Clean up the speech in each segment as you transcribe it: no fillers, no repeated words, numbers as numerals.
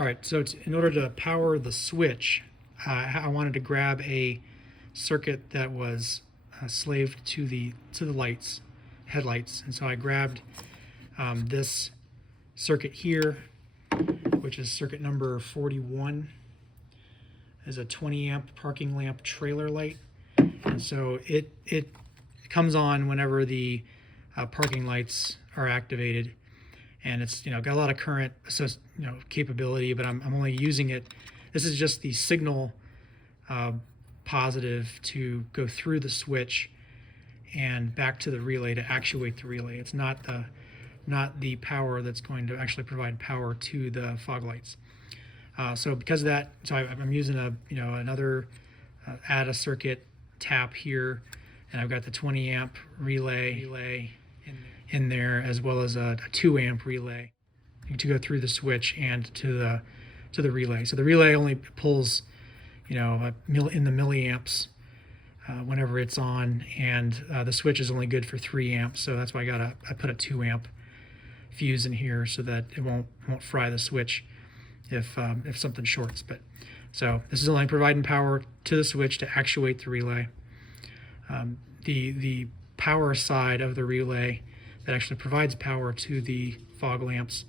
All right, so in order to power the switch, I wanted to grab a circuit that was slaved to the lights, headlights, and so I grabbed this circuit here, which is circuit number 41, is a 20 amp parking lamp trailer light, and so it comes on whenever the parking lights are activated. And it's got a lot of current capability, but I'm only using it. This is just the signal positive to go through the switch and back to the relay to actuate the relay. It's not the power that's going to actually provide power to the fog lights. So because of that, so I'm using another add a circuit tap here, and I've got the 20 amp relay in there, as well as a 2 amp relay to go through the switch and to the relay. So the relay only pulls in the milliamps whenever it's on, and the switch is only good for 3 amps. So that's why I put a 2 amp fuse in here so that it won't fry the switch if something shorts. But so this is only providing power to the switch to actuate the relay. The power side of the relay that actually provides power to the fog lamps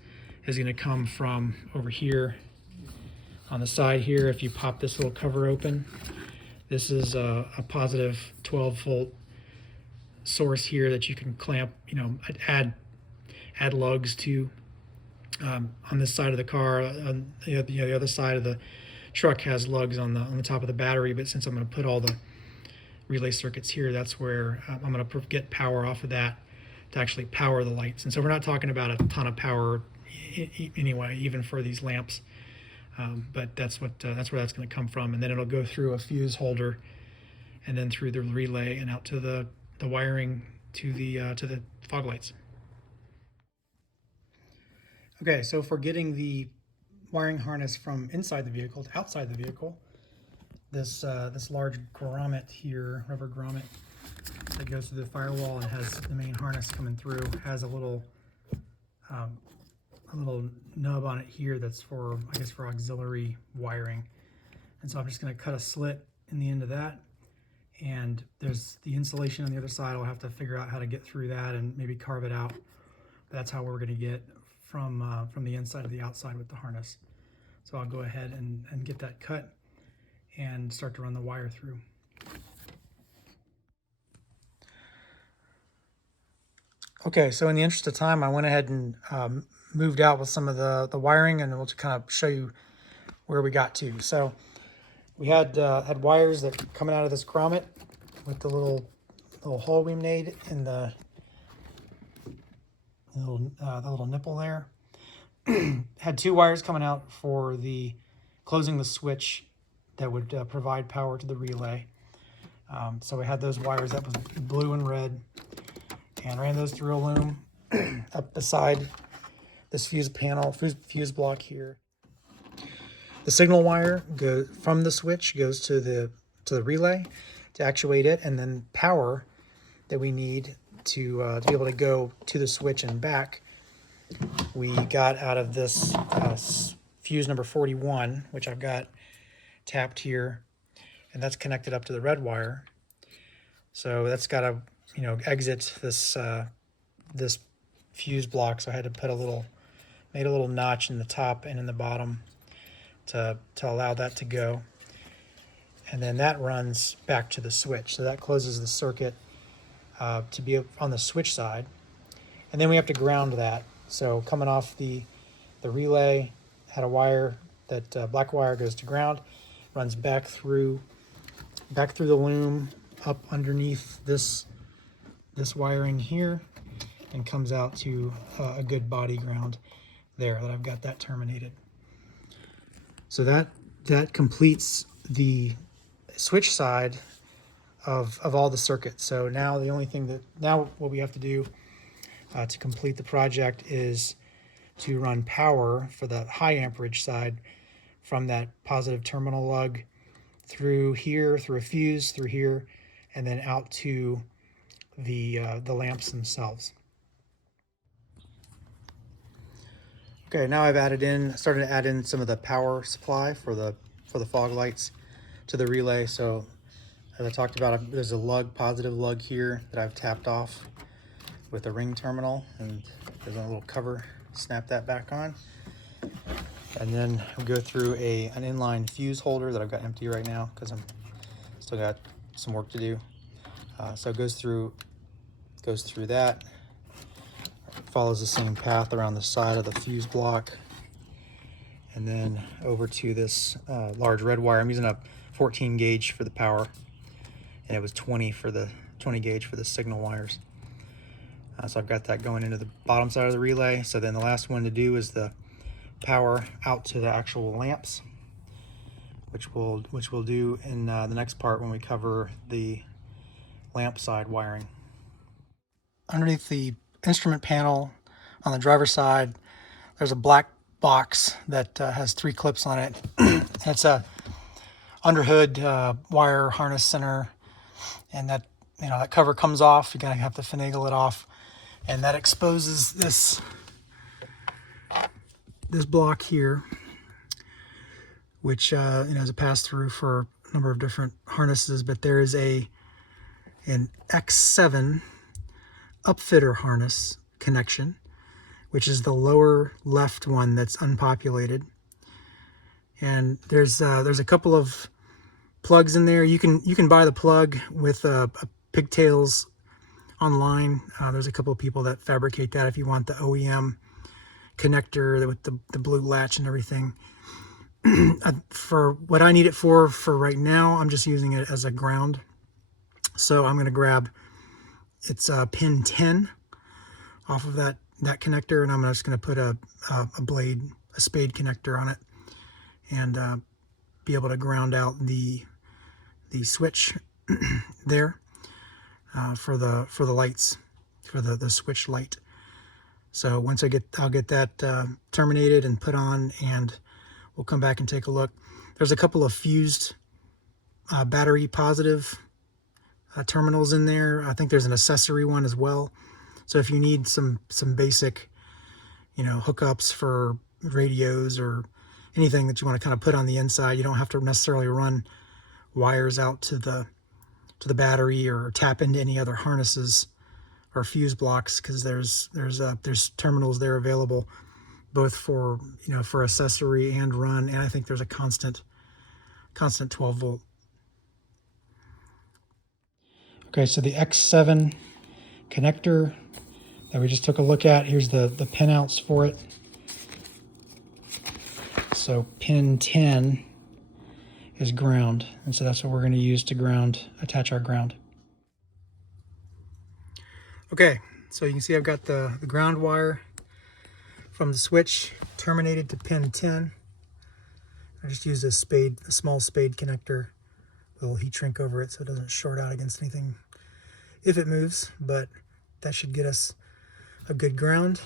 is going to come from over here on the side here. If you pop this little cover open, this is a positive 12-volt source here that you can clamp, add lugs to on this side of the car. On the other side of the truck has lugs on the top of the battery, but since I'm going to put all the relay circuits here, that's where I'm going to get power off of that to actually power the lights. And so we're not talking about a ton of power anyway, even for these lamps, but that's where that's going to come from. And then it'll go through a fuse holder, and then through the relay and out to the wiring to the fog lights. Okay, so for getting the wiring harness from inside the vehicle to outside the vehicle, this large grommet here, rubber grommet, that goes through the firewall and has the main harness coming through, has a little nub on it here that's for auxiliary wiring. And so I'm just going to cut a slit in the end of that, and there's the insulation on the other side. I'll have to figure out how to get through that and maybe carve it out. But that's how we're going to get from the inside to the outside with the harness. So I'll go ahead and get that cut and start to run the wire through. Okay, so in the interest of time, I went ahead and moved out with some of the wiring, and we'll just kind of show you where we got to. So we had wires that coming out of this grommet with the little hole we made in the little nipple there. Had 2 wires coming out for closing the switch that would provide power to the relay. So we had those wires that was blue and red, and ran those through a loom up beside this fuse block here. The signal wire from the switch goes to the relay to actuate it, and then power that we need to be able to go to the switch and back, we got out of this fuse number 41, which I've got tapped here, and that's connected up to the red wire. So that's got to exit this this fuse block. So I had to made a little notch in the top and in the bottom to allow that to go, and then that runs back to the switch. So that closes the circuit to be on the switch side, and then we have to ground that. So coming off the relay, had a wire that black wire goes to ground, runs back through the loom up underneath this wiring here, and comes out to a good body ground there that I've got that terminated. So that completes the switch side of all the circuits. So now the only thing what we have to do to complete the project is to run power for the high amperage side from that positive terminal lug through here, through a fuse, through here, and then out to the lamps themselves. Okay, now I've started to add in some of the power supply for the fog lights to the relay. So as I talked about, there's a positive lug here that I've tapped off with a ring terminal, and there's a little cover. Snap that back on, and then I'll go through an inline fuse holder that I've got empty right now because I'm still got some work to do. So it goes through that, follows the same path around the side of the fuse block, and then over to this large red wire. I'm using a 14 gauge for the power, and it was 20 gauge for the signal wires. So I've got that going into the bottom side of the relay. So then the last one to do is the power out to the actual lamps, which we'll do in the next part when we cover the lamp side wiring. Underneath the instrument panel on the driver's side, there's a black box that has 3 clips on it. It's a underhood wire harness center, and that cover comes off. You're gonna have to finagle it off, and that exposes this block here, which is a pass-through for a number of different harnesses. But there is an X7 upfitter harness connection, which is the lower left one that's unpopulated. And there's a couple of plugs in there. You can buy the plug with pigtails online. There's a couple of people that fabricate that if you want the OEM connector with the blue latch and everything. For what I need it for right now, I'm just using it as a ground. So I'm going to grab pin 10 off of that connector, and I'm just going to put a spade connector on it, and be able to ground out the switch there for the lights, for the switch light. So once I'll get that terminated and put on, and we'll come back and take a look. There's a couple of fused battery positive terminals in there. I think there's an accessory one as well. So if you need some basic, hookups for radios or anything that you want to kind of put on the inside, you don't have to necessarily run wires out to the battery or tap into any other harnesses or fuse blocks, because there's terminals there available both for for accessory and run, and I think there's a constant 12 volt. Okay, so the X7 connector that we just took a look at, here's the pinouts for it. So pin 10 is ground, and so that's what we're going to use to attach our ground. Okay, so you can see I've got the ground wire from the switch terminated to pin 10. I just used a small spade connector with a little heat shrink over it so it doesn't short out against anything if it moves, but that should get us a good ground.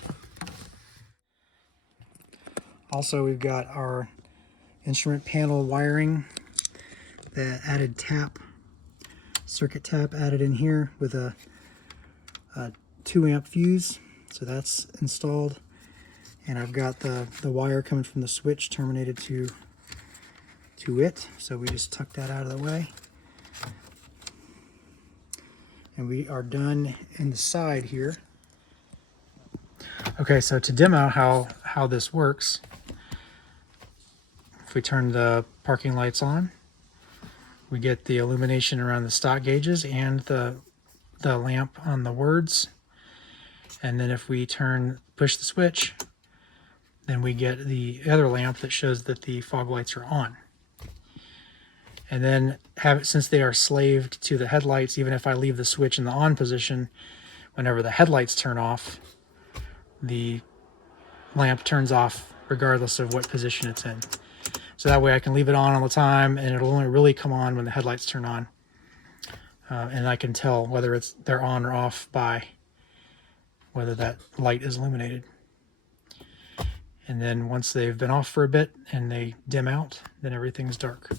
Also, we've got our instrument panel wiring, the added circuit tap added in here with a 2 amp fuse, so that's installed. And I've got the wire coming from the switch terminated to it, so we just tuck that out of the way. And we are done in the side here. Okay, so to demo how this works, if we turn the parking lights on, we get the illumination around the stock gauges and the lamp on the words. And then if we push the switch, then we get the other lamp that shows that the fog lights are on. And then since they are slaved to the headlights, even if I leave the switch in the on position, whenever the headlights turn off, the lamp turns off regardless of what position it's in. So that way I can leave it on all the time, and it'll only really come on when the headlights turn on. And I can tell whether they're on or off by whether that light is illuminated. And then once they've been off for a bit and they dim out, then everything's dark.